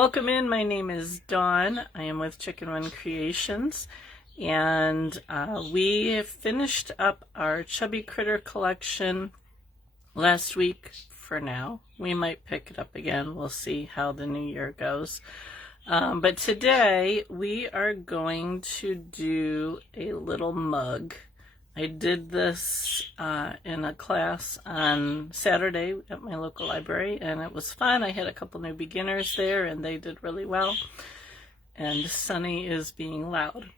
Welcome in. My name is Dawn. I am with Chicken Run Creations, and we have finished up our Chubby Critter collection last week for now. We might pick it up again. We'll see how the new year goes. But today we are going to do a little mug. I did this in a class on Saturday at my local library, and it was fun. I had a couple new beginners there, and they did really well. And Sunny is being loud.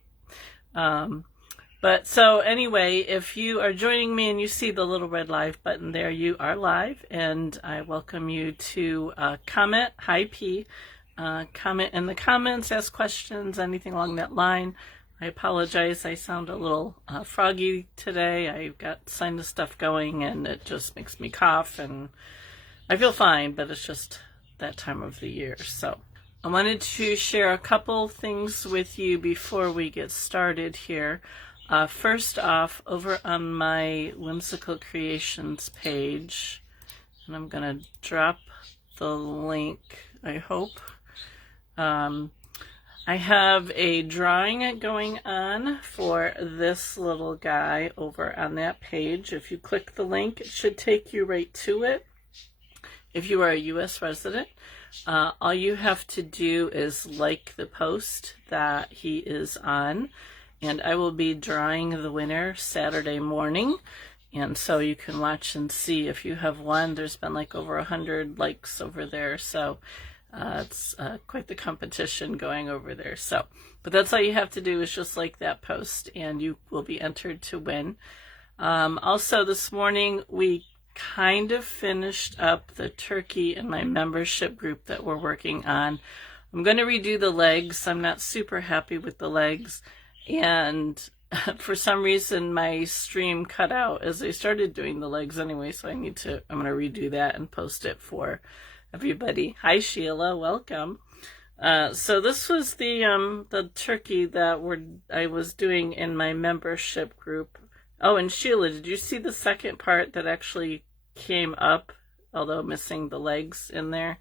But so anyway, if you are joining me and you see the little red live button there, you are live, and I welcome you to comment. Hi, P. Comment in the comments, ask questions, anything along that line. I apologize, I sound a little froggy today. I've got sinus stuff going and it just makes me cough, and I feel fine, but it's just that time of the year. So I wanted to share a couple things with you before we get started here. First off, over on my Whimsical Creations page, and I'm going to drop the link, I hope. I have a drawing going on for this little guy over on that page. If you click the link, it should take you right to it. If you are a U.S. resident, all you have to do is like the post that he is on, and I will be drawing the winner Saturday morning. And so you can watch and see if you have won. There's been like over 100 likes over there, so it's quite the competition going over there. So, but that's all you have to do is just like that post, and you will be entered to win. Also, this morning we kind of finished up the turkey in my membership group that we're working on. I'm going to redo the legs. I'm not super happy with the legs, and for some reason my stream cut out as I started doing the legs anyway, so I'm going to redo that and post it for everybody. Hi Sheila, welcome. So this was the turkey that I was doing in my membership group. Oh, and Sheila, did you see the second part that actually came up, although missing the legs in there?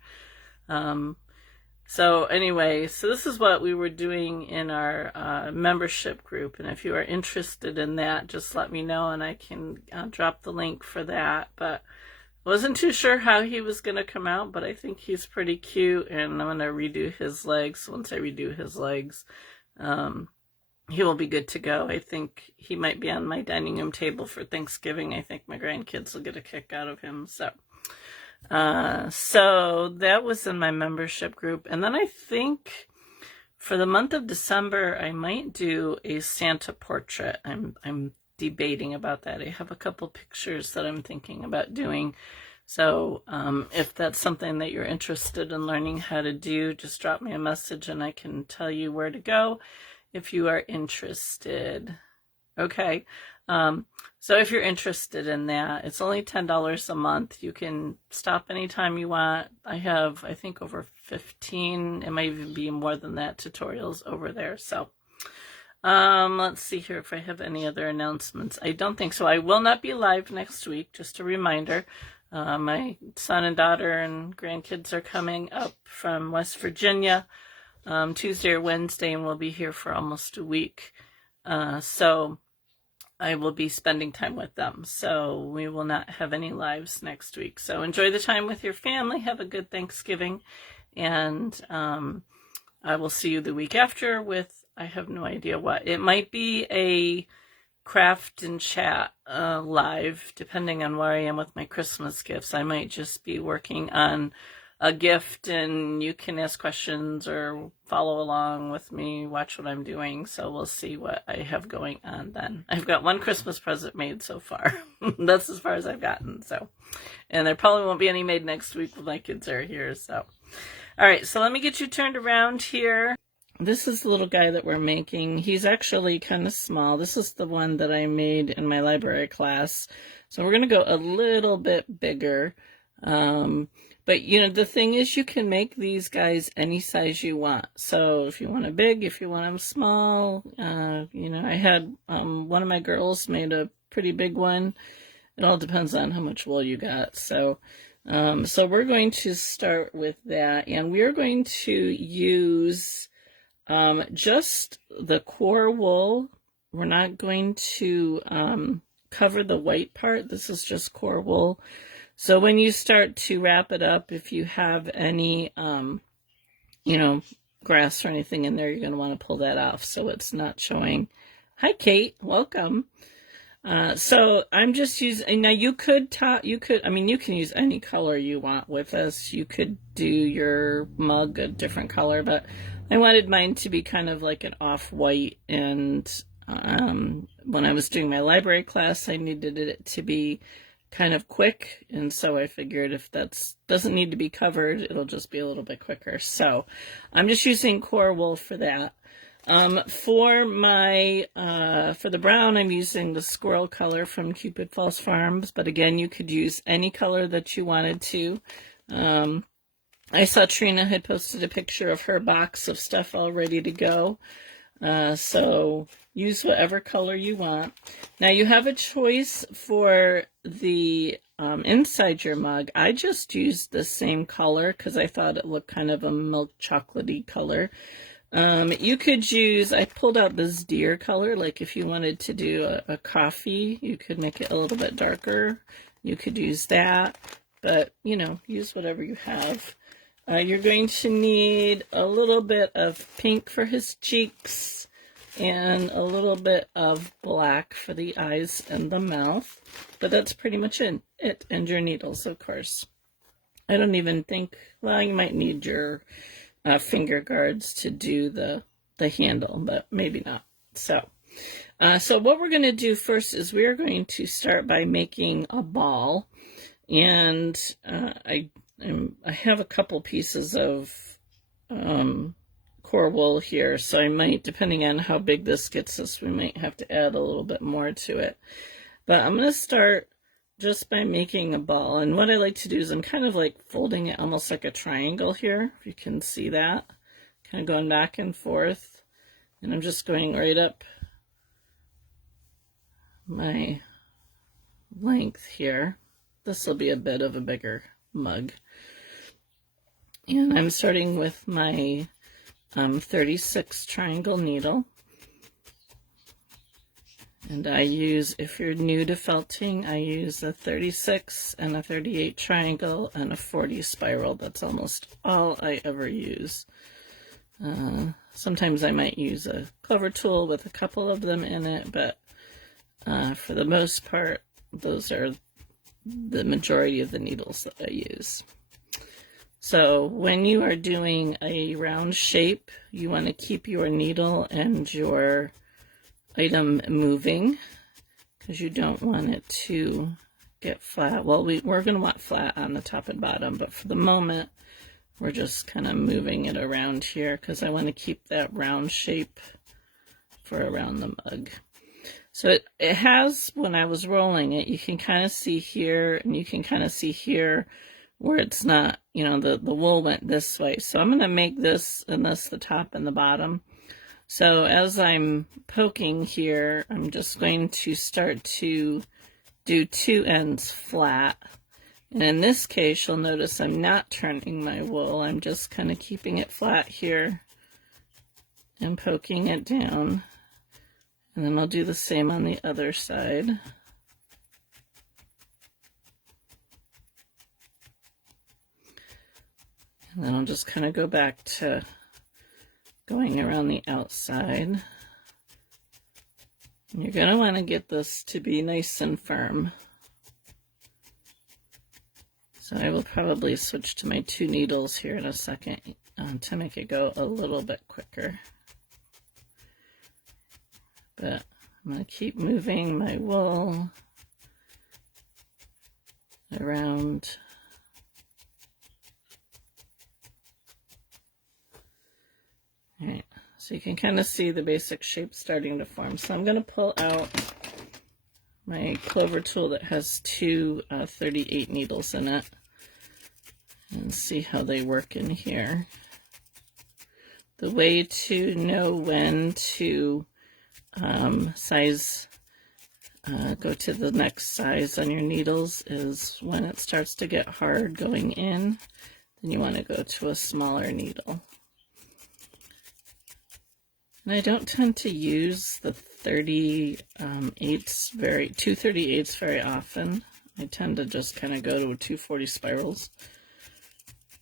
So anyway, so this is what we were doing in our membership group, and if you are interested in that, just let me know and I can drop the link for that. But wasn't too sure how he was going to come out, but I think he's pretty cute, and I'm going to redo his legs. Once I redo his legs, he will be good to go. I think he might be on my dining room table for Thanksgiving. I think my grandkids will get a kick out of him. So that was in my membership group. And then I think for the month of December, I might do a Santa portrait. I'm debating about that. I have a couple pictures that I'm thinking about doing. So if that's something that you're interested in learning how to do, just drop me a message and I can tell you where to go if you are interested. Okay. So if you're interested in that, it's only $10 a month. You can stop anytime you want. I have, I think, over 15, it might even be more than that, tutorials over there. So let's see here if I have any other announcements. I don't think so. I will not be live next week, just a reminder. My son and daughter and grandkids are coming up from West Virginia Tuesday or Wednesday, and we'll be here for almost a week. So I will be spending time with them. So we will not have any lives next week. So enjoy the time with your family. Have a good Thanksgiving. And I will see you the week after with, I have no idea what. It might be a craft and chat live, depending on where I am with my Christmas gifts. I might just be working on a gift, and you can ask questions or follow along with me, watch what I'm doing. So we'll see what I have going on then. I've got one Christmas present made so far. That's as far as I've gotten. So, and there probably won't be any made next week when my kids are here. So, all right. So let me get you turned around here. This is the little guy that we're making. He's actually kind of small. This is the one that I made in my library class. So we're going to go a little bit bigger. But, you know, the thing is you can make these guys any size you want. So if you want them big, if you want them small, you know, I had one of my girls made a pretty big one. It all depends on how much wool you got. So So we're going to start with that, and we're going to use just the core wool. We're not going to cover the white part. This is just core wool. So when you start to wrap it up, if you have any, grass or anything in there, you're going to want to pull that off so it's not showing. Hi, Kate. Welcome. So I'm just using, now you can use any color you want with this. You could do your mug a different color, but I wanted mine to be kind of like an off-white, and when I was doing my library class, I needed it to be kind of quick, and so I figured if that doesn't need to be covered, it'll just be a little bit quicker. So I'm just using core wool for that. For the brown, I'm using the squirrel color from Cupid Falls Farms, but again, you could use any color that you wanted to. I saw Trina had posted a picture of her box of stuff all ready to go. So use whatever color you want. Now you have a choice for the inside your mug. I just used the same color because I thought it looked kind of a milk chocolatey color. You could use, I pulled out this deer color, like if you wanted to do a coffee, you could make it a little bit darker. You could use that, but use whatever you have. You're going to need a little bit of pink for his cheeks and a little bit of black for the eyes and the mouth, but that's pretty much it. And your needles, of course. I don't even think, well, you might need your finger guards to do the handle, but maybe not. So what we're going to do first is we're going to start by making a ball, and I have a couple pieces of core wool here, so I might, depending on how big this gets us, we might have to add a little bit more to it. But I'm going to start just by making a ball, and what I like to do is I'm kind of like folding it almost like a triangle here, if you can see that, kind of going back and forth, and I'm just going right up my length here. This will be a bit of a bigger mug, and I'm starting with my 36 triangle needle. And I use, if you're new to felting, I use a 36 and a 38 triangle and a 40 spiral. That's almost all I ever use. Sometimes I might use a clever tool with a couple of them in it, but for the most part, those are the majority of the needles that I use. So when you are doing a round shape, you want to keep your needle and your item moving, because you don't want it to get flat. Well, we're going to want flat on the top and bottom, but for the moment, we're just kind of moving it around here because I want to keep that round shape for around the mug. So it has, when I was rolling it, you can kind of see here, and you can kind of see here where it's not, the wool went this way. So I'm going to make this, and this the top and the bottom. So as I'm poking here, I'm just going to start to do two ends flat. And in this case, you'll notice I'm not turning my wool. I'm just kind of keeping it flat here and poking it down. And then I'll do the same on the other side. And then I'll just kind of go back to going around the outside. And you're going to want to get this to be nice and firm. So I will probably switch to my 2 needles here in a second to make it go a little bit quicker. But I'm going to keep moving my wool around. Alright, so you can kind of see the basic shape starting to form. So I'm going to pull out my clover tool that has 2 38 needles in it and see how they work in here. The way to know when to size go to the next size on your needles is when it starts to get hard going in, then you want to go to a smaller needle. And I don't tend to use the 238s very often. I tend to just kind of go to 240 spirals,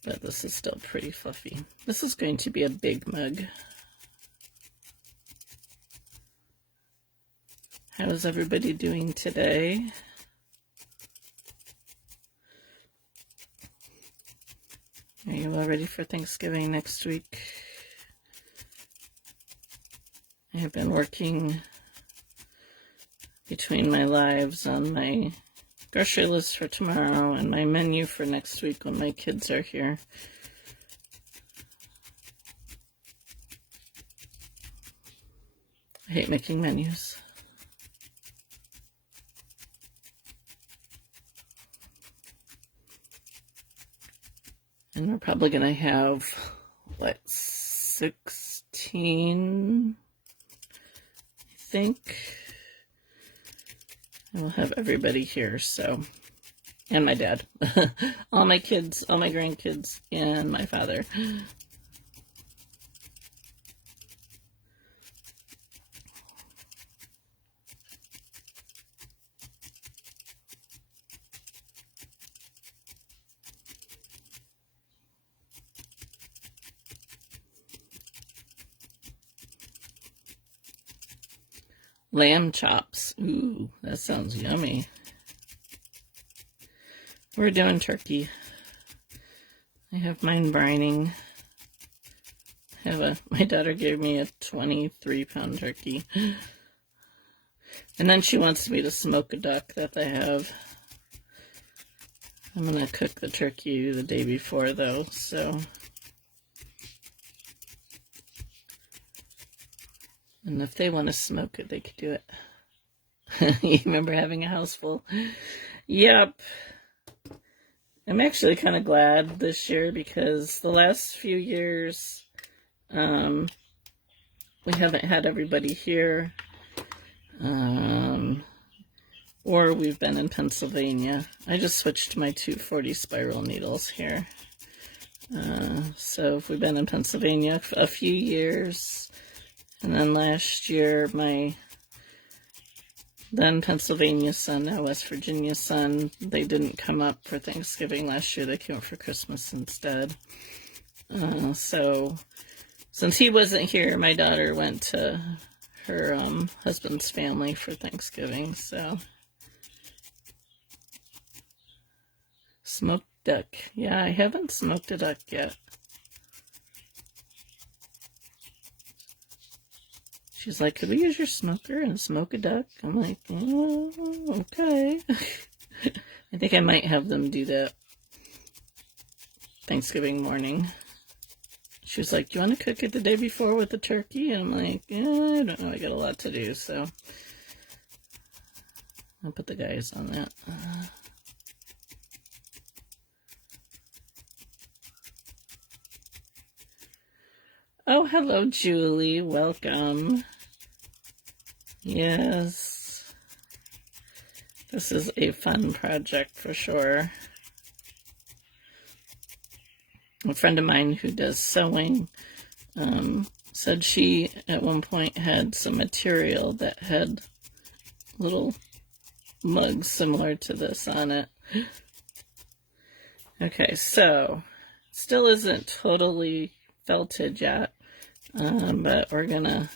but this is still pretty fluffy. This is going to be a big mug. How's everybody doing today? Are you all ready for Thanksgiving next week? I have been working between my lives on my grocery list for tomorrow and my menu for next week when my kids are here. I hate making menus. And we're probably going to have, what, 16, I think. And we'll have everybody here, so, and my dad. All my kids, all my grandkids, and my father. Lamb chops. Ooh, that sounds yummy. We're doing turkey. I have mine brining. My daughter gave me a 23-pound turkey. And then she wants me to smoke a duck that they have. I'm going to cook the turkey the day before, though, so. And if they want to smoke it, they could do it. You remember having a house full? Yep. I'm actually kind of glad this year because the last few years, we haven't had everybody here. Or we've been in Pennsylvania. I just switched to my 240 spiral needles here. So if we've been in Pennsylvania a few years. And then last year, my then Pennsylvania son, now West Virginia son, they didn't come up for Thanksgiving last year. They came up for Christmas instead. So since he wasn't here, my daughter went to her husband's family for Thanksgiving. So smoked duck. Yeah, I haven't smoked a duck yet. She's like, could we use your smoker and smoke a duck? I'm like, oh, okay. I think I might have them do that Thanksgiving morning. She was like, do you want to cook it the day before with the turkey? And I'm like, I don't know. I got a lot to do, so I'll put the guys on that. Oh, hello, Julie. Welcome. Yes. This is a fun project for sure. A friend of mine who does sewing said she, at one point, had some material that had little mugs similar to this on it. Okay, so, still isn't totally felted yet. But we're gonna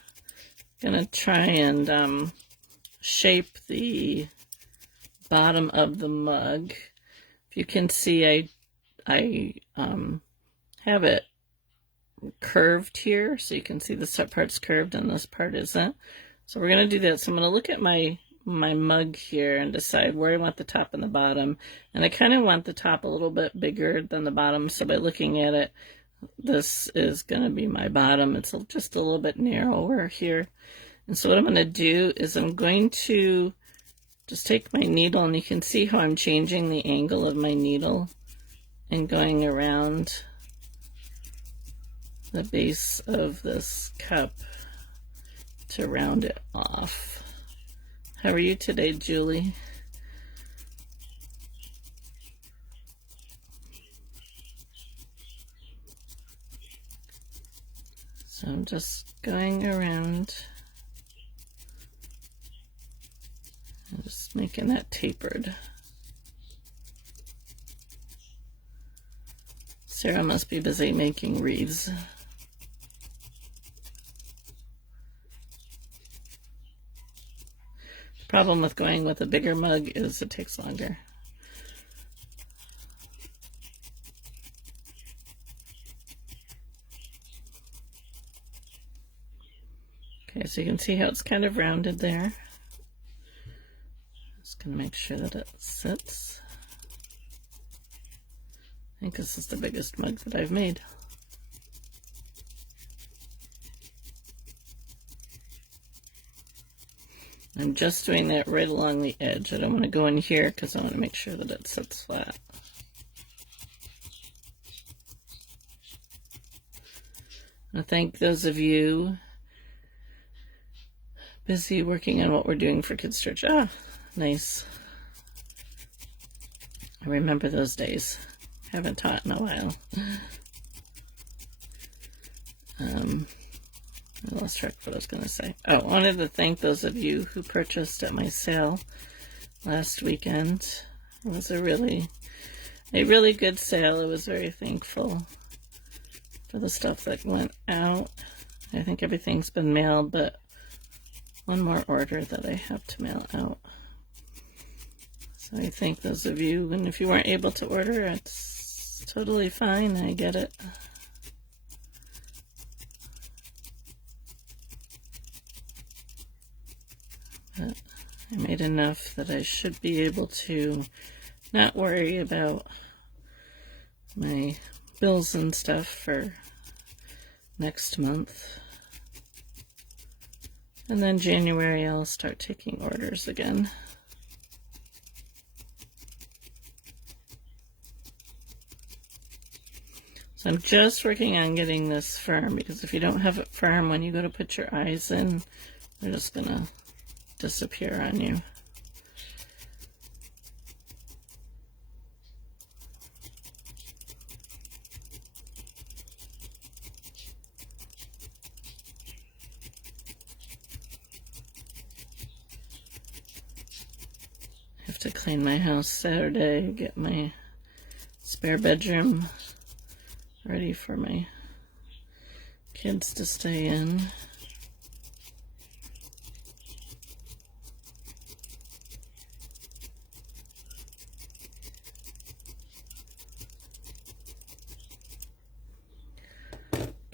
try and shape the bottom of the mug. If you can see, I have it curved here, so you can see this part's curved and this part isn't. So we're gonna do that. So I'm gonna look at my mug here and decide where I want the top and the bottom. And I kind of want the top a little bit bigger than the bottom. So by looking at it, this is going to be my bottom. It's just a little bit narrower here. And so what I'm going to do is I'm going to just take my needle, and you can see how I'm changing the angle of my needle and going around the base of this cup to round it off. How are you today, Julie? So I'm just going around and just making that tapered. Sarah must be busy making wreaths. The problem with going with a bigger mug is it takes longer. Okay, so you can see how it's kind of rounded there. Just gonna make sure that it sits. I think this is the biggest mug that I've made. I'm just doing that right along the edge. I don't want to go in here because I want to make sure that it sits flat. I thank those of you busy working on what we're doing for Kids Church. Ah, nice. I remember those days. Haven't taught in a while. I lost track of what I was going to say. Oh, I wanted to thank those of you who purchased at my sale last weekend. It was a really good sale. I was very thankful for the stuff that went out. I think everything's been mailed, but one more order that I have to mail out. So I thank those of you, and if you weren't able to order, it's totally fine. I get it. But I made enough that I should be able to not worry about my bills and stuff for next month. And then January I'll start taking orders again. So I'm just working on getting this firm, because if you don't have it firm, when you go to put your eyes in, they're just gonna disappear on you. I have to clean my house Saturday, get my spare bedroom ready for my kids to stay in.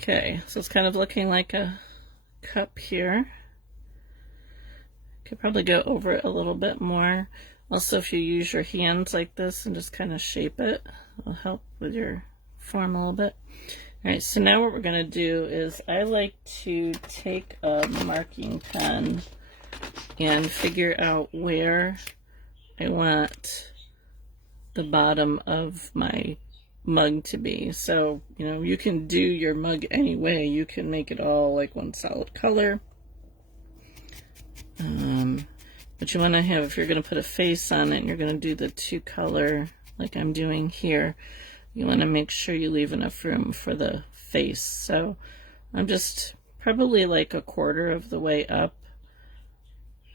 Okay, so it's kind of looking like a cup here. Could probably go over it a little bit more. Also, if you use your hands like this and just kind of shape it, it'll help with your form a little bit. All right, so now what we're going to do is I like to take a marking pen and figure out where I want the bottom of my mug to be. So, you know, you can do your mug any way. You can make it all like one solid color. But you want to have, if you're going to put a face on it and you're going to do the two color like I'm doing here, you want to make sure you leave enough room for the face. So I'm just probably like a quarter of the way up.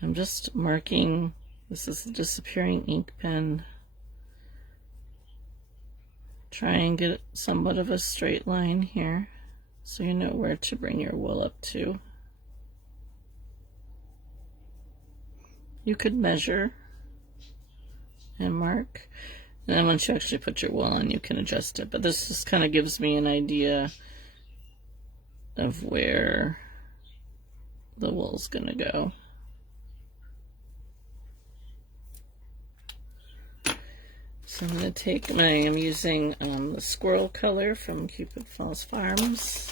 I'm just marking, this is the disappearing ink pen. Try and get somewhat of a straight line here so you know where to bring your wool up to. You could measure and mark, and then once you actually put your wool on, you can adjust it. But this just kind of gives me an idea of where the wool's going to go. So I'm going to take I'm using the squirrel color from Cupid Falls Farms,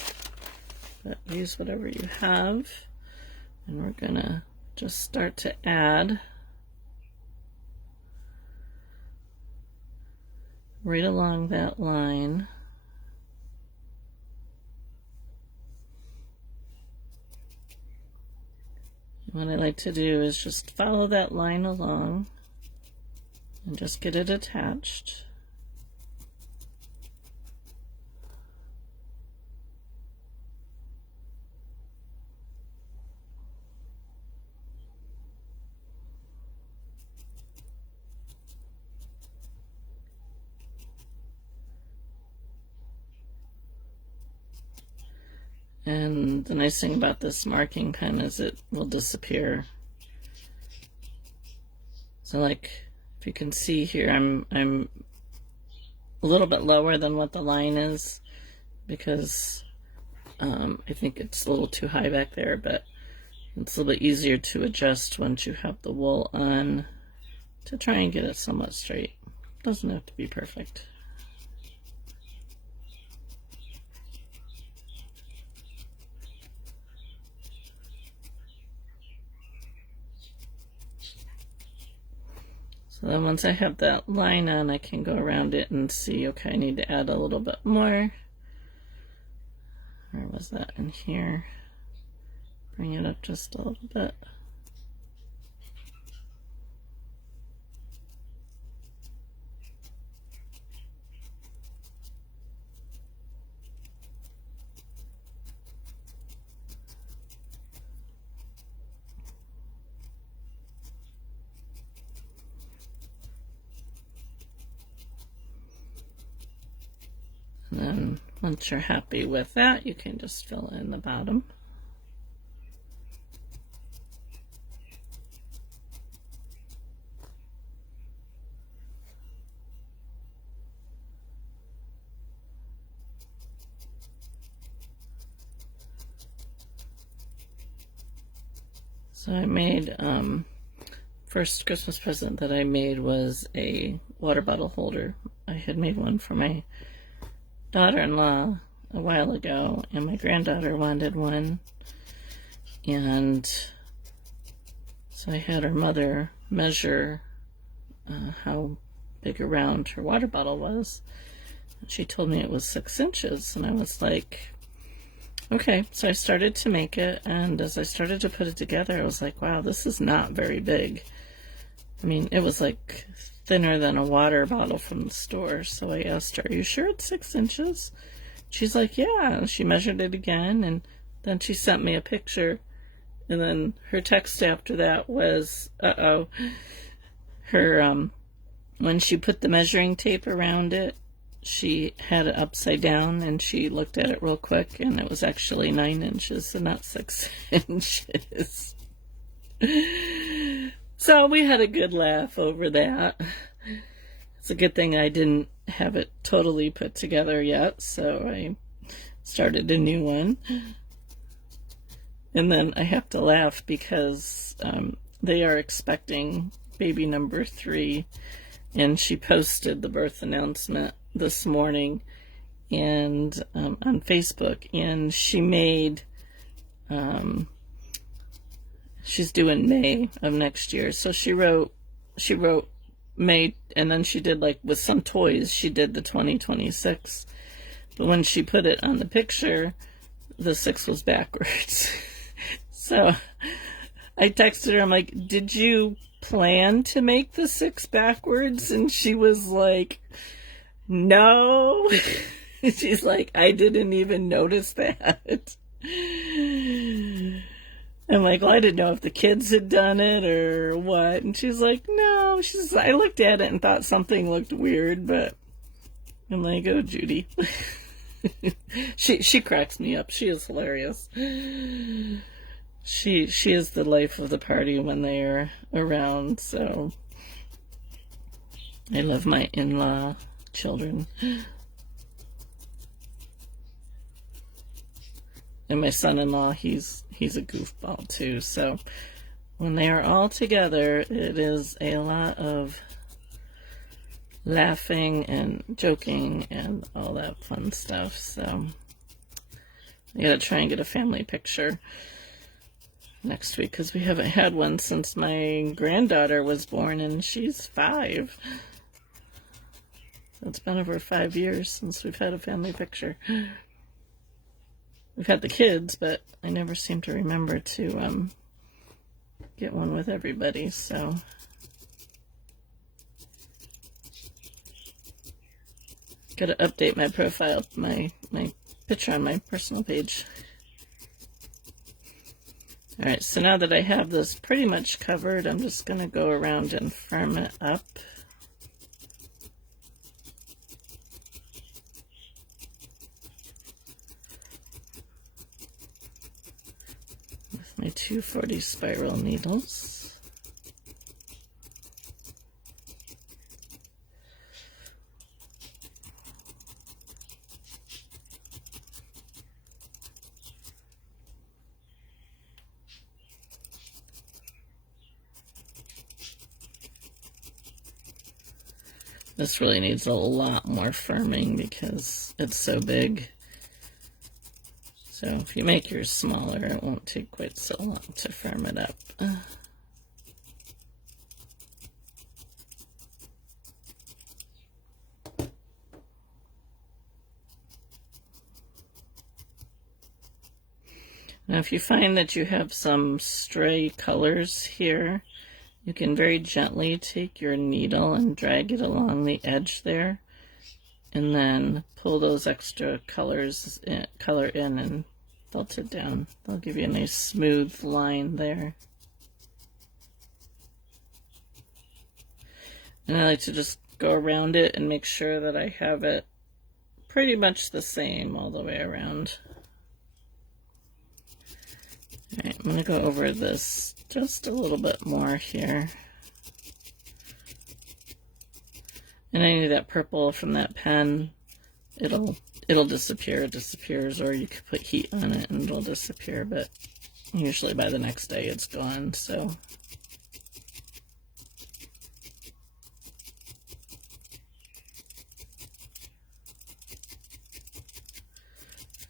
but use whatever you have, and we're going to just start to add right along that line. What I like to do is just follow that line along and just get it attached. And the nice thing about this marking pen is it will disappear. So like, if you can see here, I'm a little bit lower than what the line is because I think it's a little too high back there, but it's a little bit easier to adjust once you have the wool on to try and get it somewhat straight. Doesn't have to be perfect. So then once I have that line on, I can go around it and see, okay, I need to add a little bit more. Where was that? In here. Bring it up just a little bit. And then once you're happy with that, you can just fill in the bottom. So I made, first Christmas present that I made was a water bottle holder. I had made one for my daughter-in-law a while ago, and my granddaughter wanted one, and so I had her mother measure how big around her water bottle was. She told me it was 6 inches, and I was like, okay. So I started to make it, and as I started to put it together, I was like, wow, this is not very big. I mean, it was like thinner than a water bottle from the store. So I asked her, are you sure it's 6 inches? She's like, yeah. And she measured it again, and then she sent me a picture. And then her text after that was, her, when she put the measuring tape around it, she had it upside down, and she looked at it real quick, and it was actually 9 inches and not 6 inches. So we had a good laugh over that. It's a good thing I didn't have it totally put together yet, so I started a new one. And then I have to laugh because they are expecting baby number 3, and she posted the birth announcement this morning and on Facebook, and she made she's due in May of next year, so she wrote May, and then she did, like with some toys, she did the 2026, but when she put it on the picture, the 6 was backwards. So I texted her, I'm like, did you plan to make the 6 backwards? And she was like, no. She's like, I didn't even notice that. I'm like, well, I didn't know if the kids had done it or what. And she's like, no. I looked at it and thought something looked weird, but I'm like, oh, Judy. She cracks me up. She is hilarious. She is the life of the party when they are around, so I love my in-law children. And my son-in-law, he's a goofball too, so when they are all together, it is a lot of laughing and joking and all that fun stuff. So I gotta try and get a family picture next week because we haven't had one since my granddaughter was born, and she's 5. So it's been over 5 years since we've had a family picture. We've had the kids, but I never seem to remember to get one with everybody, so. Gotta update my profile, my picture on my personal page. Alright, so now that I have this pretty much covered, I'm just gonna go around and firm it up. With my 240 spiral needles. This really needs a lot more firming because it's so big. So if you make yours smaller, it won't take quite so long to firm it up. Now if you find that you have some stray colors here, you can very gently take your needle and drag it along the edge there, and then pull those extra color in and felt it down. They'll give you a nice smooth line there. And I like to just go around it and make sure that I have it pretty much the same all the way around. Alright, I'm going to go over this just a little bit more here. And I need that purple from that pen. It'll disappear. It disappears, or you could put heat on it and it'll disappear, but usually by the next day it's gone, so.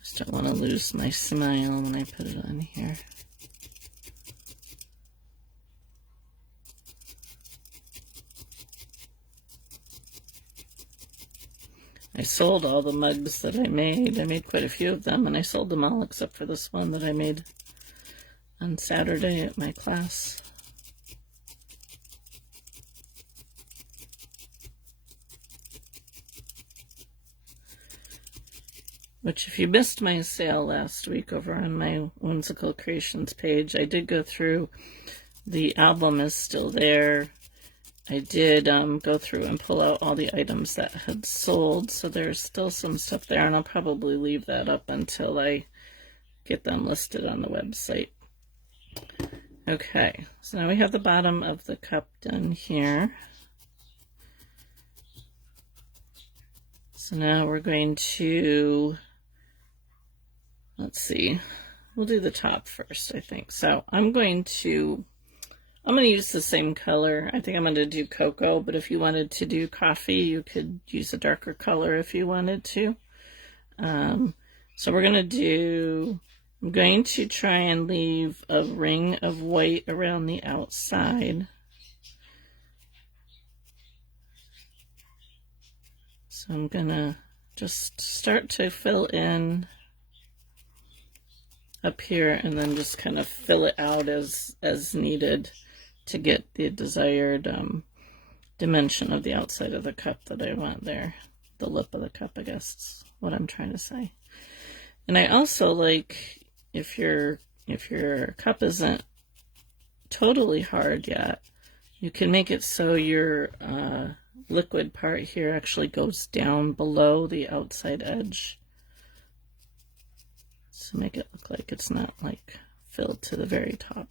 Just don't want to lose my smile when I put it on here. I sold all the mugs that I made. I made quite a few of them, and I sold them all except for this one that I made on Saturday at my class. Which, if you missed my sale last week over on my Whimsical Creations page, I did go through. The album is still there. I did go through and pull out all the items that had sold, so there's still some stuff there, and I'll probably leave that up until I get them listed on the website. Okay, so now we have the bottom of the cup done here. So now we're going to, let's see, we'll do the top first, I think. So I'm going to use the same color. I think I'm going to do cocoa, but if you wanted to do coffee, you could use a darker color if you wanted to. So we're going to do, I'm going to try and leave a ring of white around the outside. So I'm going to just start to fill in up here and then just kind of fill it out as needed to get the desired dimension of the outside of the cup that I want there. The lip of the cup, I guess is what I'm trying to say. And I also like, if your cup isn't totally hard yet, you can make it so your liquid part here actually goes down below the outside edge. So make it look like it's not like filled to the very top.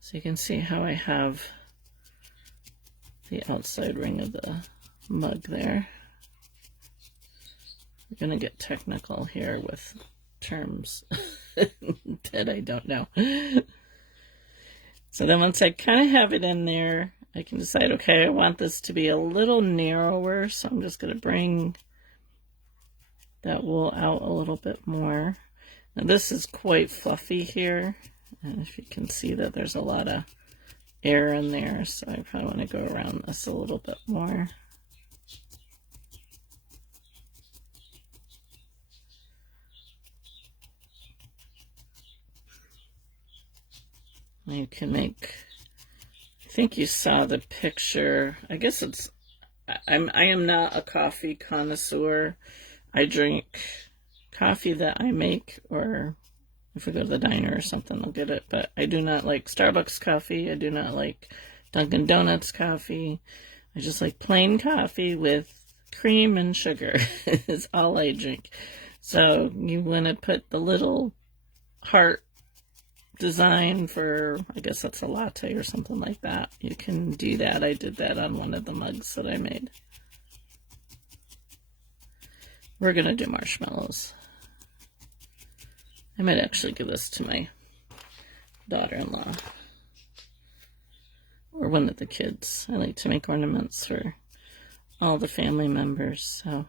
So you can see how I have the outside ring of the mug there. We're going to get technical here with terms that I don't know. So then once I kind of have it in there, I can decide, okay, I want this to be a little narrower, so I'm just going to bring that wool out a little bit more. Now this is quite fluffy here, and if you can see that there's a lot of air in there, so I probably want to go around this a little bit more. You can make, I think you saw the picture. I guess I am not a coffee connoisseur. I drink coffee that I make, or if we go to the diner or something, I'll get it. But I do not like Starbucks coffee. I do not like Dunkin' Donuts coffee. I just like plain coffee with cream and sugar is all I drink. So you want to put the little heart design for, I guess that's a latte or something like that. You can do that. I did that on one of the mugs that I made. We're going to do marshmallows. I might actually give this to my daughter-in-law or one of the kids. I like to make ornaments for all the family members, so.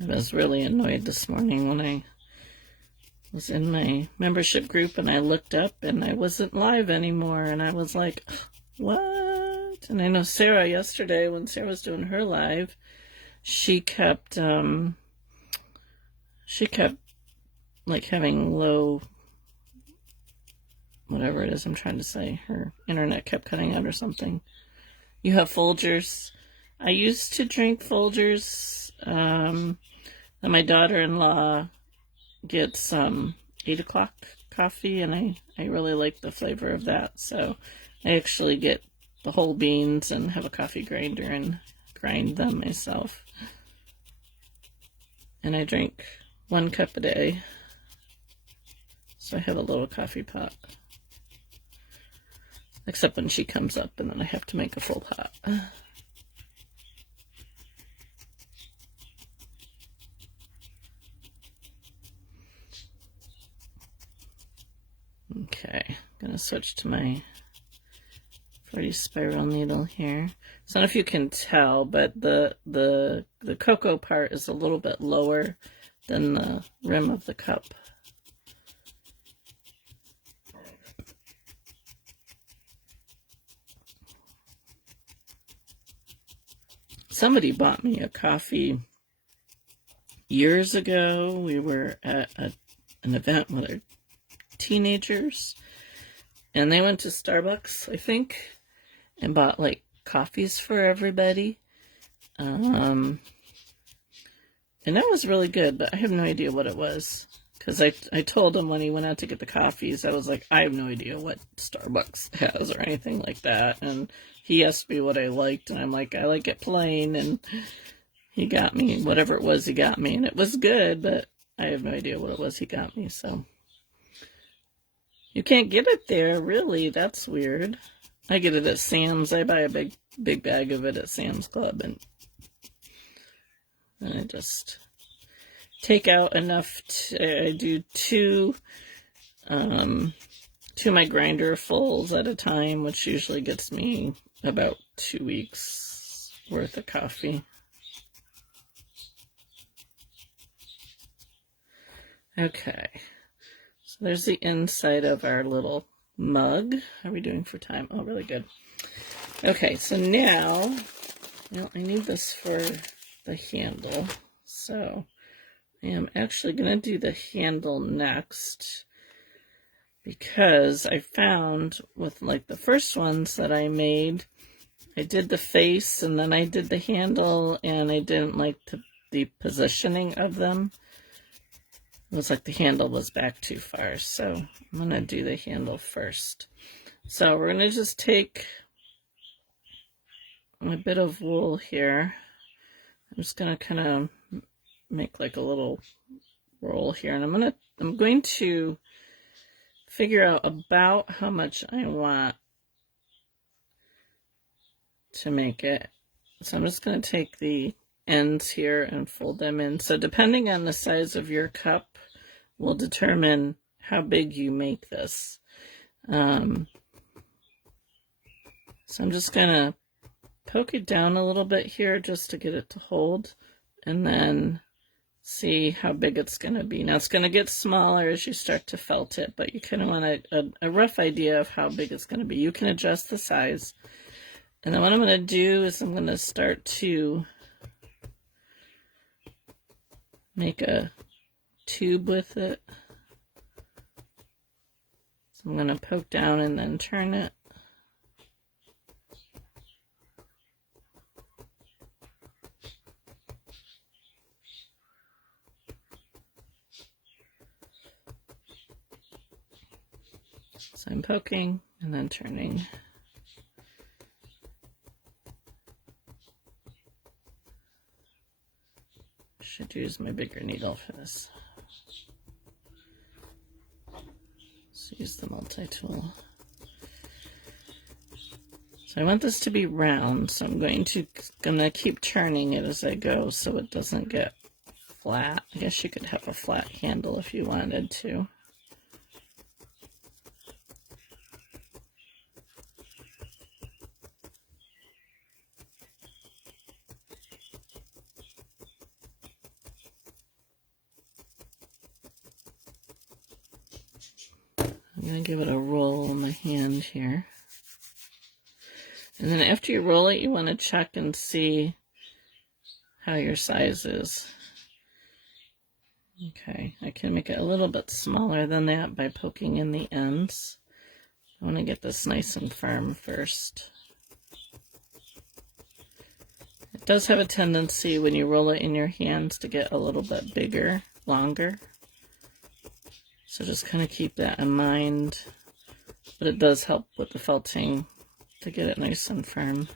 I was really annoyed this morning when I was in my membership group and I looked up and I wasn't live anymore, and I was like, what? And I know Sarah yesterday, when Sarah was doing her live, she kept like having low, whatever it is I'm trying to say, her internet kept cutting out or something. You have Folgers. I used to drink Folgers. And my daughter-in-law gets 8 o'clock coffee, and I really like the flavor of that. So I actually get the whole beans and have a coffee grinder and grind them myself. And I drink 1 cup a day. So I have a little coffee pot. Except when she comes up and then I have to make a full pot. Okay, I'm going to switch to my 40 spiral needle here. So I don't know if you can tell, but the cocoa part is a little bit lower than the rim of the cup. Somebody bought me a coffee years ago. We were at an event with our teenagers, and they went to Starbucks, I think, and bought like coffees for everybody. And that was really good, but I have no idea what it was. Because I told him when he went out to get the coffees, I was like, I have no idea what Starbucks has or anything like that. And he asked me what I liked, and I'm like, I like it plain. And he got me whatever it was he got me. And it was good, but I have no idea what it was he got me. So you can't get it there, really. That's weird. I get it at Sam's. I buy a big bag of it at Sam's Club. And I just take out enough. I do two my grinder fulls at a time, which usually gets me about 2 weeks worth of coffee. Okay, so there's the inside of our little mug. How are we doing for time? Oh, really good. Okay, so now, well, I need this for the handle, so I am actually going to do the handle next, because I found with like the first ones that I made, I did the face and then I did the handle, and I didn't like the positioning of them. It was like the handle was back too far, so I'm going to do the handle first. So we're going to just take a bit of wool here. I'm just going to kind of make like a little roll here, and I'm going to figure out about how much I want to make it. So I'm just going to take the ends here and fold them in. So depending on the size of your cup will determine how big you make this. So I'm just going to poke it down a little bit here just to get it to hold, and then see how big it's going to be. Now it's going to get smaller as you start to felt it, but you kind of want a rough idea of how big it's going to be. You can adjust the size. And then what I'm going to do is I'm going to start to make a tube with it. So I'm going to poke down and then turn it. So I'm poking and then turning. Should use my bigger needle for this. Let's use the multi-tool. So I want this to be round, so I'm gonna keep turning it as I go so it doesn't get flat. I guess you could have a flat handle if you wanted to. I'm going to give it a roll in my hand here. And then after you roll it, you want to check and see how your size is. Okay, I can make it a little bit smaller than that by poking in the ends. I want to get this nice and firm first. It does have a tendency when you roll it in your hands to get a little bit bigger, longer. So just kind of keep that in mind. But it does help with the felting to get it nice and firm.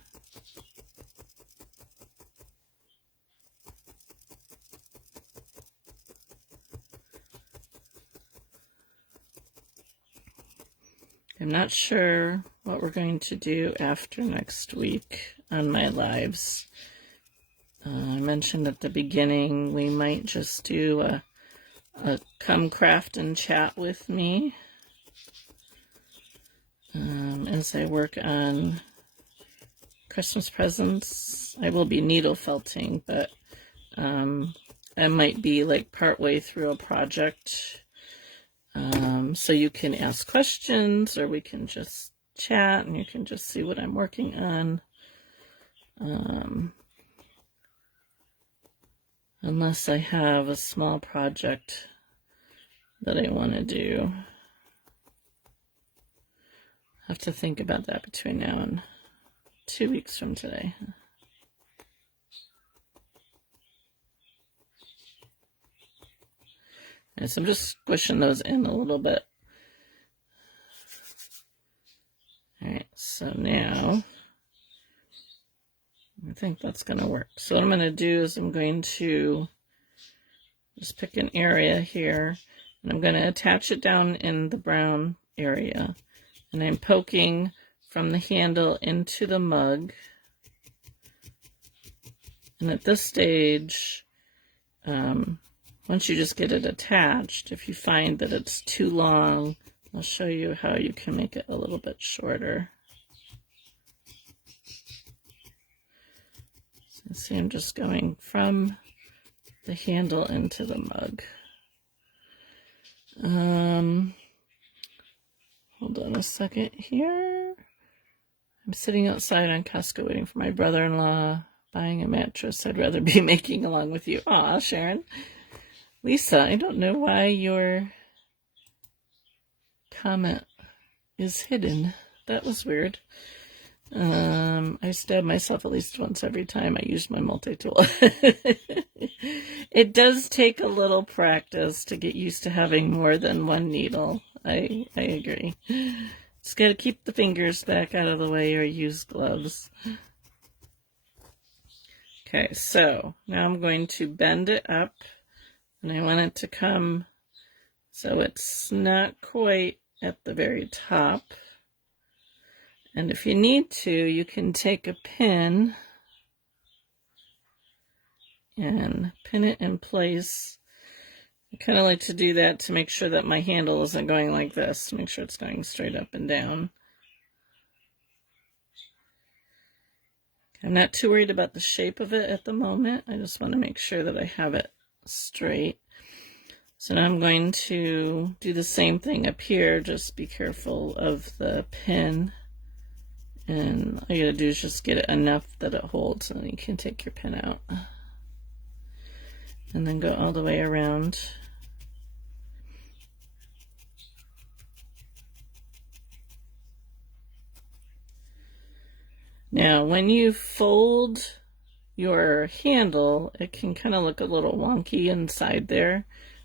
I'm not sure what we're going to do after next week on my lives. I mentioned at the beginning we might just do a come craft and chat with me as I work on Christmas presents. I will be needle felting, but I might be like partway through a project. So you can ask questions, or we can just chat and you can just see what I'm working on. Unless I have a small project that I want to do. I have to think about that between now and 2 weeks from today. And so I'm just squishing those in a little bit. Alright, so now I think that's going to work. So what I'm going to do is I'm going to just pick an area here, and I'm going to attach it down in the brown area. And I'm poking from the handle into the mug. And at this stage, once you just get it attached, if you find that it's too long, I'll show you how you can make it a little bit shorter. So see, I'm just going from the handle into the mug. Hold on a second here. I'm sitting outside on Costco waiting for my brother-in-law, buying a mattress I'd rather be making along with you. Aw, Sharon. Lisa, I don't know why your comment is hidden. That was weird. I stab myself at least once every time I use my multi-tool. It does take a little practice to get used to having more than one needle. I agree. Just gotta keep the fingers back out of the way or use gloves. Okay, so now I'm going to bend it up, and I want it to come so it's not quite at the very top. And if you need to, you can take a pin and pin it in place. I kind of like to do that to make sure that my handle isn't going like this, to make sure it's going straight up and down. I'm not too worried about the shape of it at the moment. I just want to make sure that I have it straight. So now I'm going to do the same thing up here. Just be careful of the pin. And all you gotta do is just get it enough that it holds, and then you can take your pin out. And then go all the way around. Now, when you fold your handle, it can kind of look a little wonky inside there.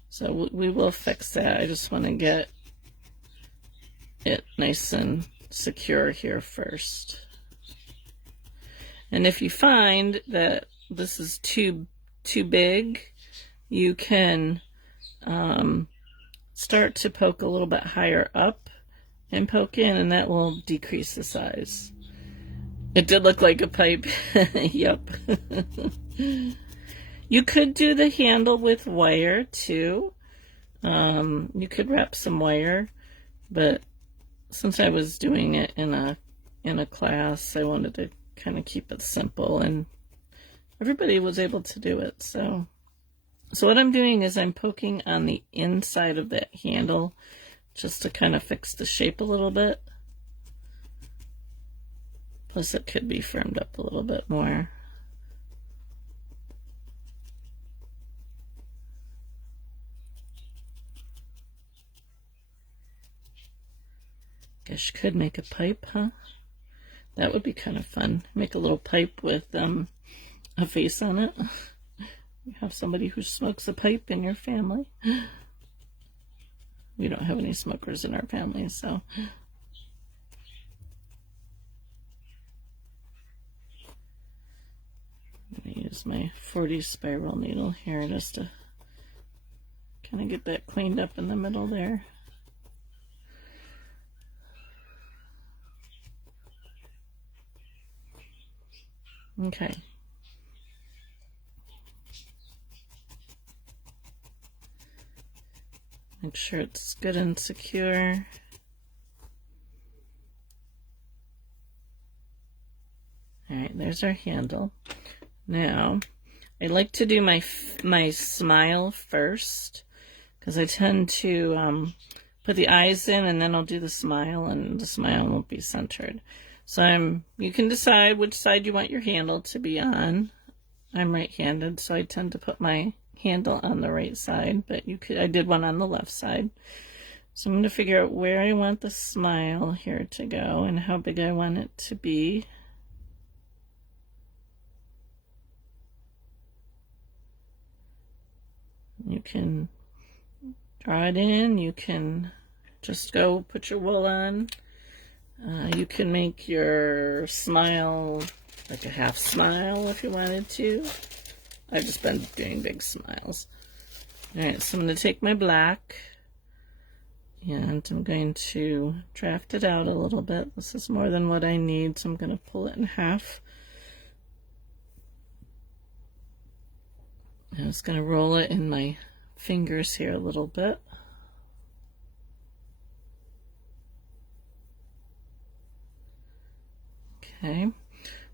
So we will fix that. I just want to get it nice and secure here first. And if you find that this is too big, you can start to poke a little bit higher up and poke in, and that will decrease the size. It did look like a pipe. Yep. You could do the handle with wire too. You could wrap some wire, but since I was doing it in a class, I wanted to kind of keep it simple, and everybody was able to do it. So what I'm doing is I'm poking on the inside of that handle just to kind of fix the shape a little bit. Plus it could be firmed up a little bit more. Guess you could make a pipe, huh? That would be kind of fun. Make a little pipe with a face on it. You have somebody who smokes a pipe in your family. We don't have any smokers in our family, so. I'm going to use my 40 spiral needle here just to kind of get that cleaned up in the middle there. Okay. Make sure it's good and secure. All right, there's our handle. Now, I like to do my smile first, because I tend to put the eyes in and then I'll do the smile, and the smile won't be centered. So you can decide which side you want your handle to be on. I'm right-handed, so I tend to put my handle on the right side, but I did one on the left side. So I'm going to figure out where I want the smile here to go and how big I want it to be. You can draw it in, you can just go put your wool on. You can make your smile like a half smile if you wanted to. I've just been doing big smiles. Alright, so I'm going to take my black and I'm going to draft it out a little bit. This is more than what I need, so I'm going to pull it in half. I'm just going to roll it in my fingers here a little bit. Okay,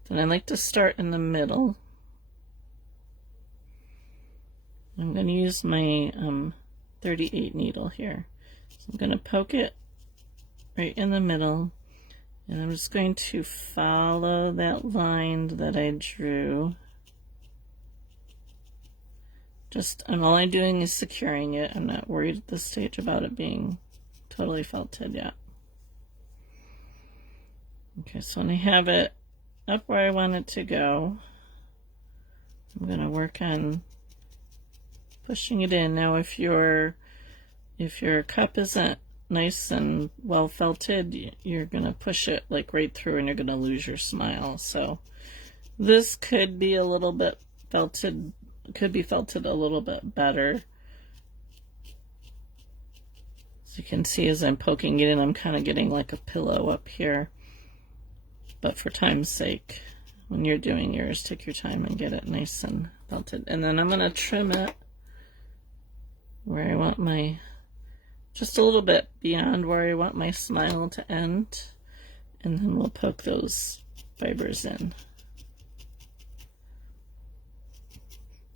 then I like to start in the middle. I'm going to use my 38 needle here. So I'm going to poke it right in the middle, and I'm just going to follow that line that I drew. All I'm doing is securing it. I'm not worried at this stage about it being totally felted yet. Okay, so when I have it up where I want it to go, I'm going to work on pushing it in. Now if your cup isn't nice and well felted, you're going to push it like right through and you're going to lose your smile. So this could be a little bit felted, could be felted a little bit better. As you can see, as I'm poking it in, I'm kind of getting like a pillow up here. But for time's sake, when you're doing yours, take your time and get it nice and felted. And then I'm going to trim it where I want just a little bit beyond where I want my smile to end. And then we'll poke those fibers in.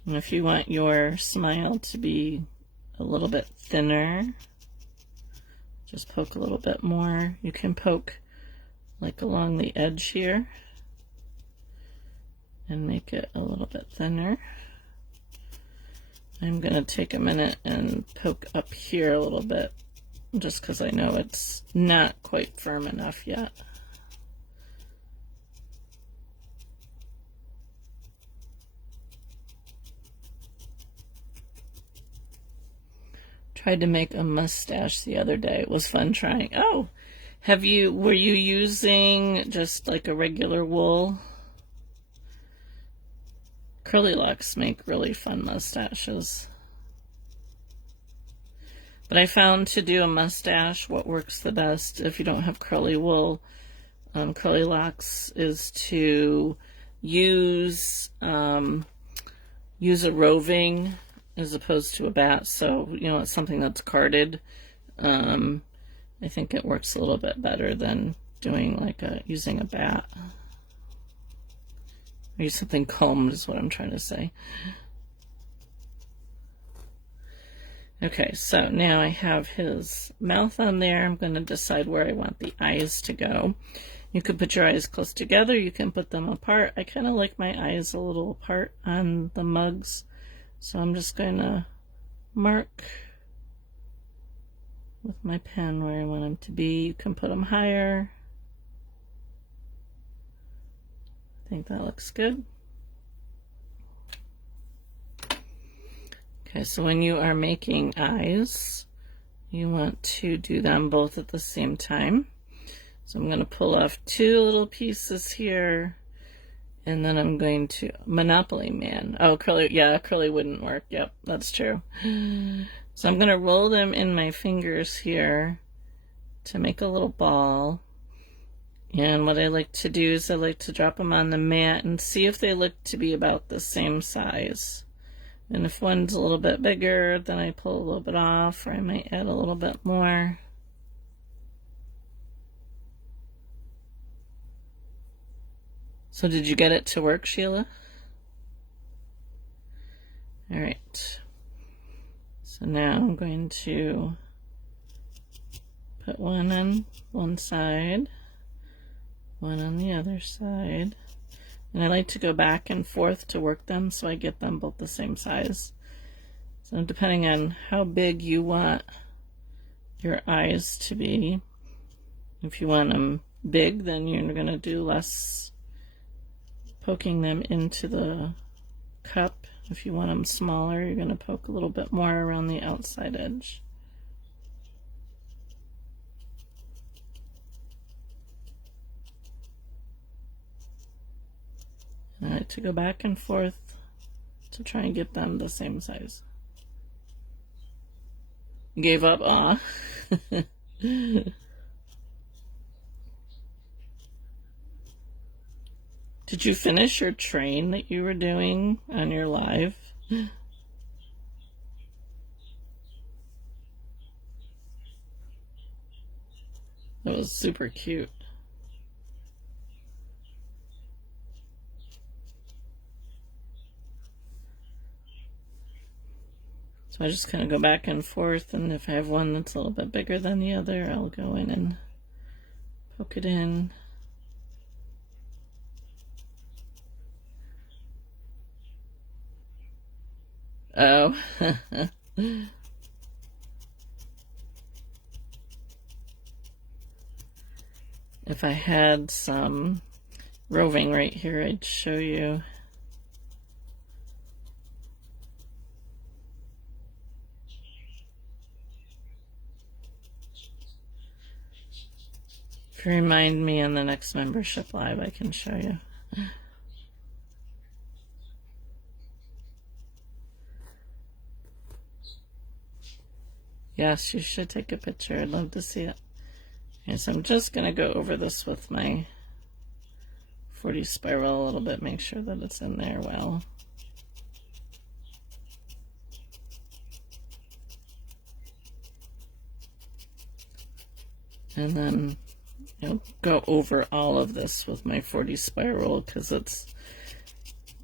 And if you want your smile to be a little bit thinner, just poke a little bit more. You can poke like along the edge here and make it a little bit thinner. I'm going to take a minute and poke up here a little bit, just because I know it's not quite firm enough yet. Tried to make a mustache the other day. It was fun trying. Oh, were you using just like a regular wool? Curly Locks make really fun mustaches. But I found to do a mustache, what works the best if you don't have curly wool, Curly Locks, is to use a roving as opposed to a bat. So, it's something that's carded. I think it works a little bit better than doing using a bat. Or use something combed is what I'm trying to say. Okay, so now I have his mouth on there. I'm going to decide where I want the eyes to go. You could put your eyes close together. You can put them apart. I kind of like my eyes a little apart on the mugs. So I'm just going to mark with my pen where I want them to be. You can put them higher. I think that looks good. Okay, so when you are making eyes, you want to do them both at the same time. So I'm going to pull off 2 little pieces here, and then I'm going to Monopoly Man. Oh, curly wouldn't work. Yep, that's true. So I'm going to roll them in my fingers here to make a little ball. And what I like to do is I like to drop them on the mat and see if they look to be about the same size. And if one's a little bit bigger, then I pull a little bit off, or I might add a little bit more. So did you get it to work, Sheila? All right. So now I'm going to put one on one side, one on the other side. And I like to go back and forth to work them so I get them both the same size. So depending on how big you want your eyes to be, if you want them big, then you're going to do less poking them into the cup. If you want them smaller, you're going to poke a little bit more around the outside edge. I like to go back and forth to try and get them the same size. You gave up? Aw. Did you finish your train that you were doing on your live? That was super cute. So I just kind of go back and forth, and if I have one that's a little bit bigger than the other, I'll go in and poke it in. Oh. If I had some roving right here, I'd show you. If you remind me on the next membership live, I can show you. Yes, you should take a picture. I'd love to see it. Okay, so I'm just going to go over this with my 40 spiral a little bit, make sure that it's in there well. And then go over all of this with my 40 spiral, because it's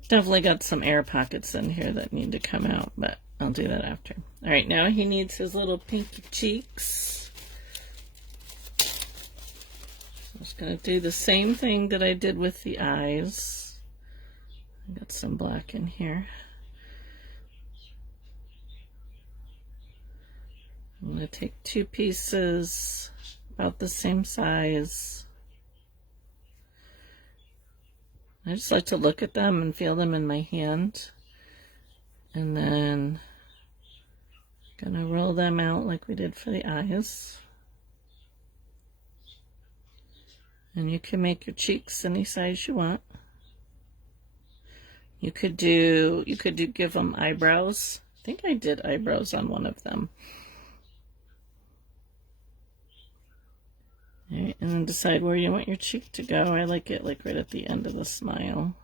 Definitely got some air pockets in here that need to come out, but I'll do that after. All right, now he needs his little pinky cheeks. I'm just going to do the same thing that I did with the eyes. I got some black in here. I'm going to take 2 pieces about the same size. I just like to look at them and feel them in my hand. And then I'm going to roll them out like we did for the eyes. And you can make your cheeks any size you want. You could give them eyebrows. I think I did eyebrows on one of them. All right, and then decide where you want your cheek to go. I like it like right at the end of the smile.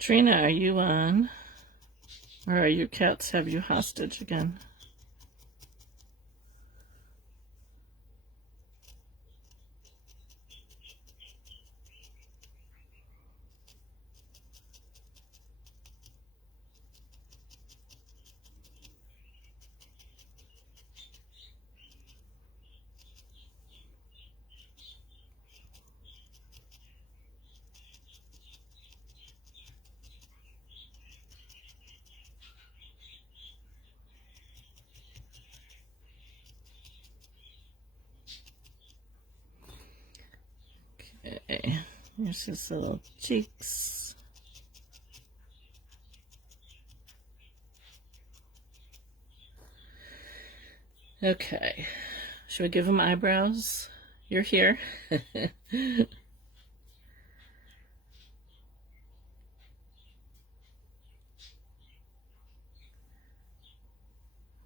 Trina, are you on? Or are your cats have you hostage again? Okay, here's his little cheeks. Okay, should we give him eyebrows? You're here.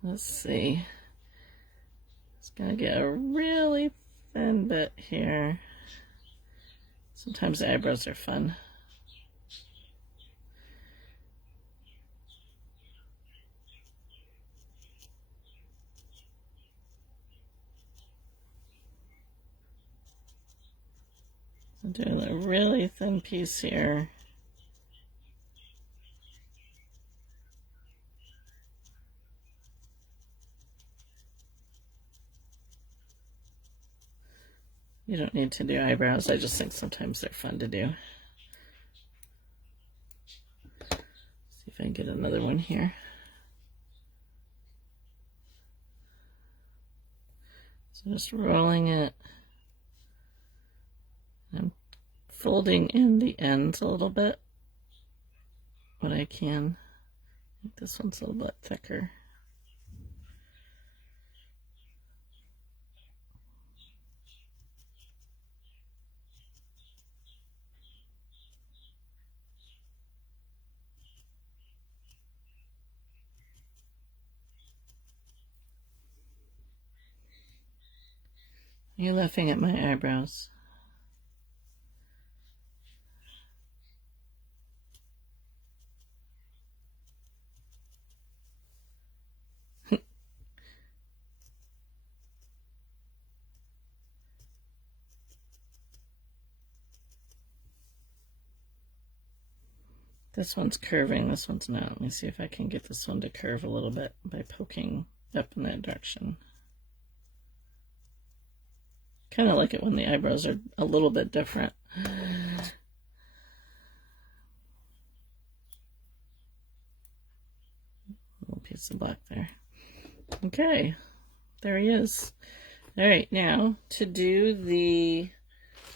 Let's see. It's gonna get a really thin bit here. Sometimes the eyebrows are fun. I'm doing a really thin piece here. You don't need to do eyebrows. I just think sometimes they're fun to do. See if I can get another one here. So just rolling it. I'm folding in the ends a little bit when I can. I think this one's a little bit thicker. You're laughing at my eyebrows. This one's curving, this one's not. Let me see if I can get this one to curve a little bit by poking up in that direction. Kind of like it when the eyebrows are a little bit different. Little piece of black there. Okay, there he is. All right, now to do the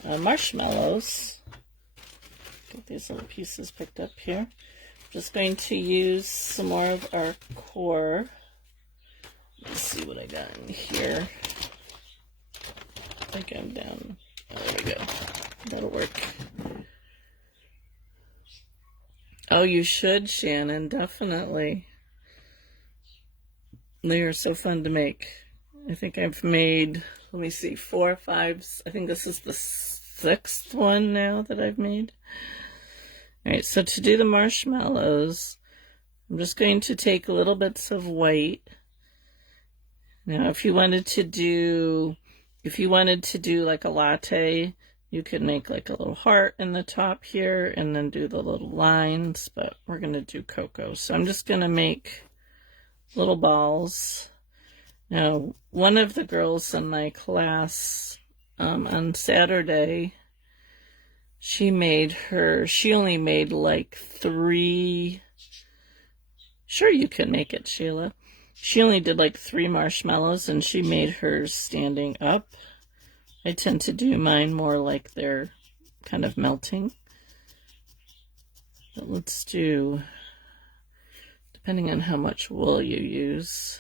marshmallows. Get these little pieces picked up here. I'm just going to use some more of our core. Let's see what I got in here. I think I'm down. Oh, there we go. That'll work. Oh, you should, Shannon. Definitely. They are so fun to make. I think I've made, let me see, 4 or 5. I think this is the 6th one now that I've made. All right, so to do the marshmallows, I'm just going to take little bits of white Now, if you wanted to do like a latte, you could make like a little heart in the top here and then do the little lines, but we're going to do cocoa. So I'm just going to make little balls. Now, one of the girls in my class on Saturday, she only made like 3. Sure, you can make it, Sheila. She only did like 3 marshmallows, and she made hers standing up. I tend to do mine more like they're kind of melting. But let's do, depending on how much wool you use,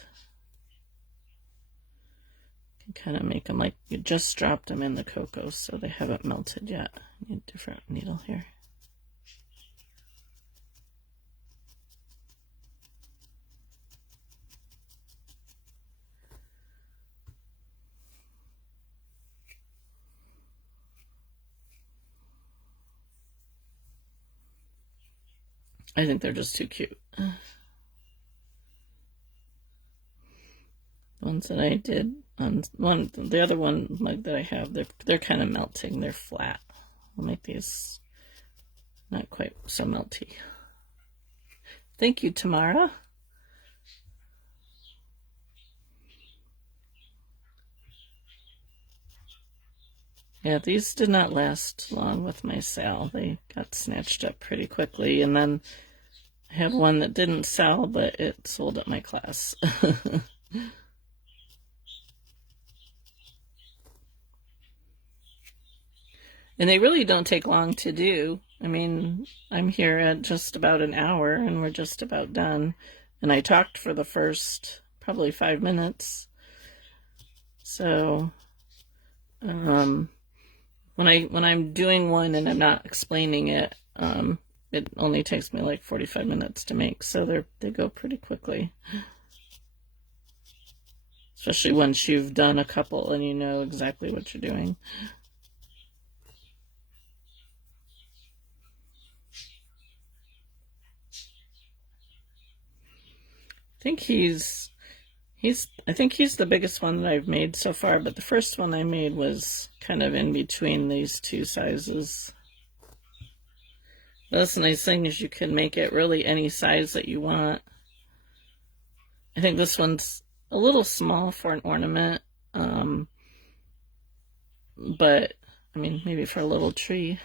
you can kind of make them like you just dropped them in the cocoa, so they haven't melted yet. I need a different needle here. I think they're just too cute. The ones that I did on the other one mug that I have, they're kind of melting. They're flat. I'll make these not quite so melty. Thank you, Tamara. Yeah, these did not last long with my sale. They got snatched up pretty quickly, and then I have one that didn't sell, but it sold at my class. And they really don't take long to do. I mean, I'm here at just about an hour, and we're just about done. And I talked for the first probably 5 minutes. So, when I'm doing one and I'm not explaining it, it only takes me like 45 minutes to make, so they go pretty quickly. Especially once you've done a couple and you know exactly what you're doing. I think he's the biggest one that I've made so far, but the first one I made was kind of in between these 2 sizes. That's the nice thing, is you can make it really any size that you want. I think this one's a little small for an ornament, but I mean, maybe for a little tree.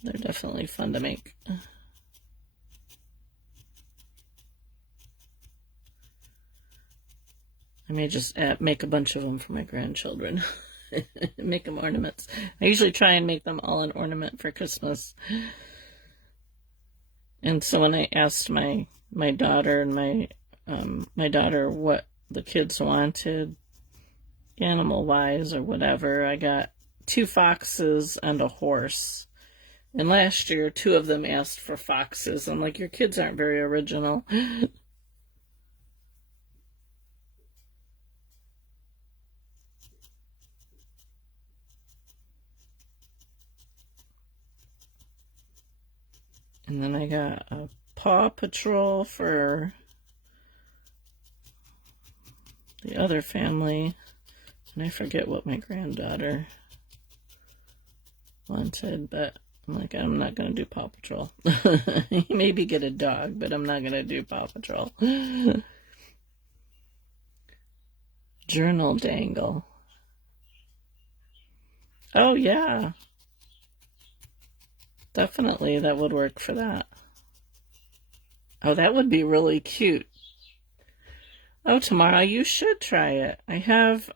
They're definitely fun to make. I may just make a bunch of them for my grandchildren. Make them ornaments. I usually try and make them all an ornament for Christmas. And so when I asked my daughter and my daughter what the kids wanted, animal-wise or whatever, I got 2 foxes and a horse. And last year, 2 of them asked for foxes. I'm like, your kids aren't very original. And then I got a Paw Patrol for the other family. And I forget what my granddaughter wanted, but I'm like, I'm not going to do Paw Patrol. Maybe get a dog, but I'm not going to do Paw Patrol. Journal dangle. Oh, yeah. Definitely, that would work for that. Oh, that would be really cute. Oh, Tamara, you should try it. I have,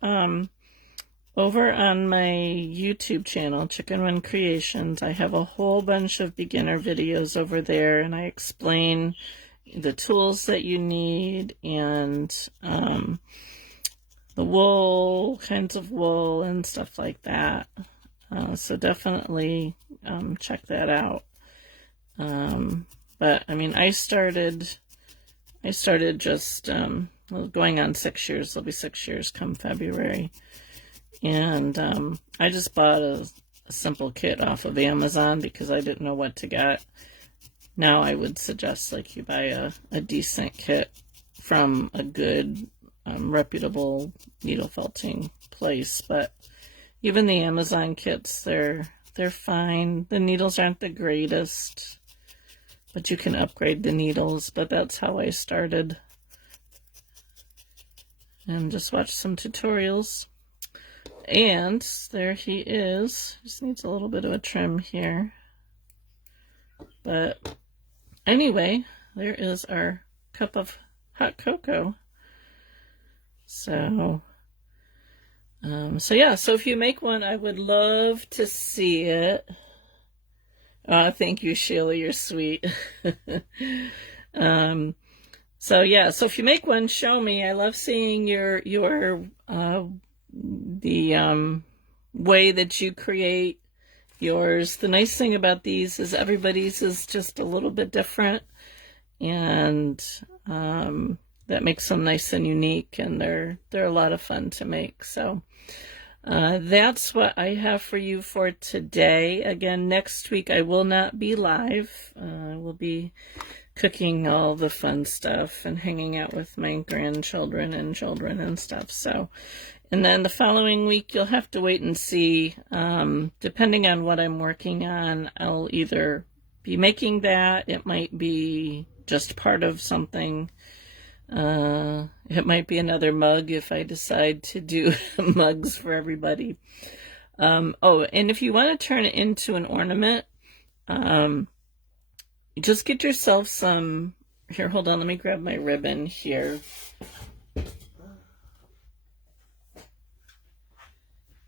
over on my YouTube channel, Chicken Run Creations, I have a whole bunch of beginner videos over there, and I explain the tools that you need and the wool, kinds of wool, and stuff like that. So definitely check that out. But But I mean, I started just going on 6 years. It'll be 6 years come February. And I just bought a simple kit off of Amazon because I didn't know what to get. Now I would suggest like you buy a decent kit from a good reputable needle felting place. But even the Amazon kits, they're fine. The needles aren't the greatest, but you can upgrade the needles. But that's how I started. And just watch some tutorials. And there he is. Just needs a little bit of a trim here. But anyway, there is our cup of hot cocoa. So yeah, so if you make one, I would love to see it. Thank you, Sheila, you're sweet. So yeah, so if you make one, show me. I love seeing the way that you create yours. The nice thing about these is everybody's is just a little bit different, and that makes them nice and unique, and they're a lot of fun to make. So that's what I have for you for today. Again, next week I will not be live. I will be cooking all the fun stuff and hanging out with my grandchildren and children and stuff. So, and then the following week you'll have to wait and see. Depending on what I'm working on, I'll either be making that. It might be just part of something. It might be another mug if I decide to do mugs for everybody. Oh, and if you want to turn it into an ornament, just get yourself some, here, hold on, let me grab my ribbon here.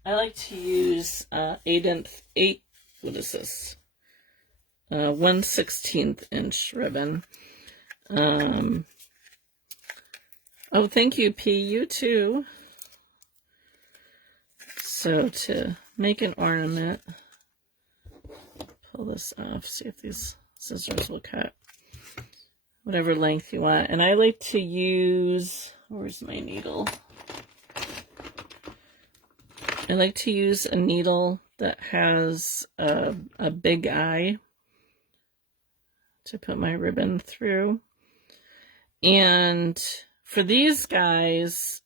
I like to use 1/16 inch ribbon. Oh, thank you, P. You too. So to make an ornament, pull this off, see if these scissors will cut whatever length you want. And I like to use, where's my needle? I like to use a needle that has a big eye to put my ribbon through. And for these guys,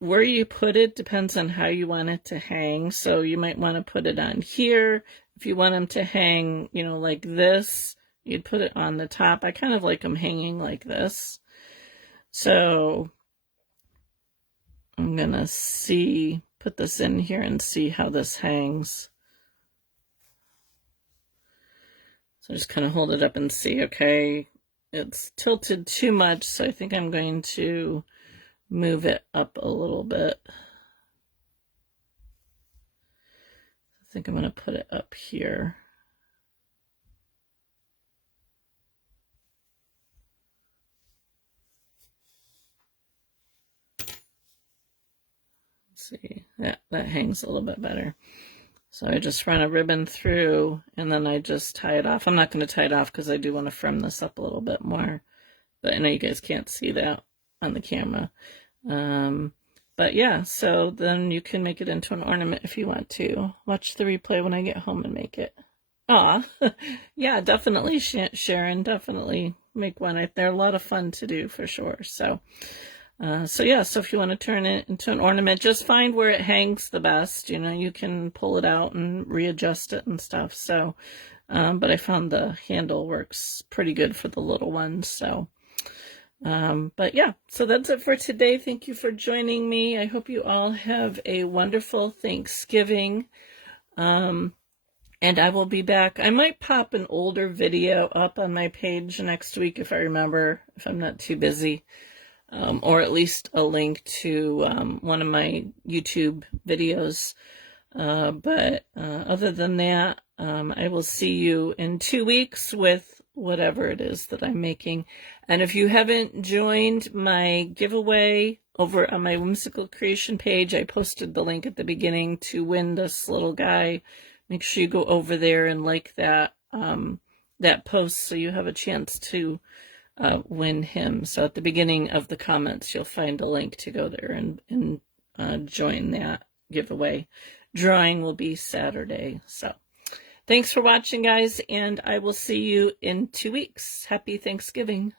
where you put it depends on how you want it to hang. So you might want to put it on here. If you want them to hang, you know, like this, you'd put it on the top. I kind of like them hanging like this. So I'm going to put this in here and see how this hangs. So just kind of hold it up and see, okay, it's tilted too much, so I think I'm going to move it up a little bit. I think I'm going to put it up here. Let's see, that hangs a little bit better. So I just run a ribbon through and then I just tie it off. I'm not going to tie it off because I do want to firm this up a little bit more. But I know you guys can't see that on the camera. But yeah, so then you can make it into an ornament if you want to. Watch the replay when I get home and make it. Aw, yeah, definitely, Sharon, definitely make one. They're a lot of fun to do for sure. So yeah, so if you want to turn it into an ornament, just find where it hangs the best. You know, you can pull it out and readjust it and stuff. So, but I found the handle works pretty good for the little ones. So, but yeah, so that's it for today. Thank you for joining me. I hope you all have a wonderful Thanksgiving. And I will be back. I might pop an older video up on my page next week if I remember, if I'm not too busy. Or at least a link to one of my YouTube videos. But other than that, I will see you in 2 weeks with whatever it is that I'm making. And if you haven't joined my giveaway over on my Whimsical Creation page, I posted the link at the beginning to win this little guy. Make sure you go over there and like that that post so you have a chance to win him. So at the beginning of the comments, you'll find a link to go there and join that giveaway. Drawing will be Saturday. So thanks for watching, guys, and I will see you in 2 weeks. Happy Thanksgiving.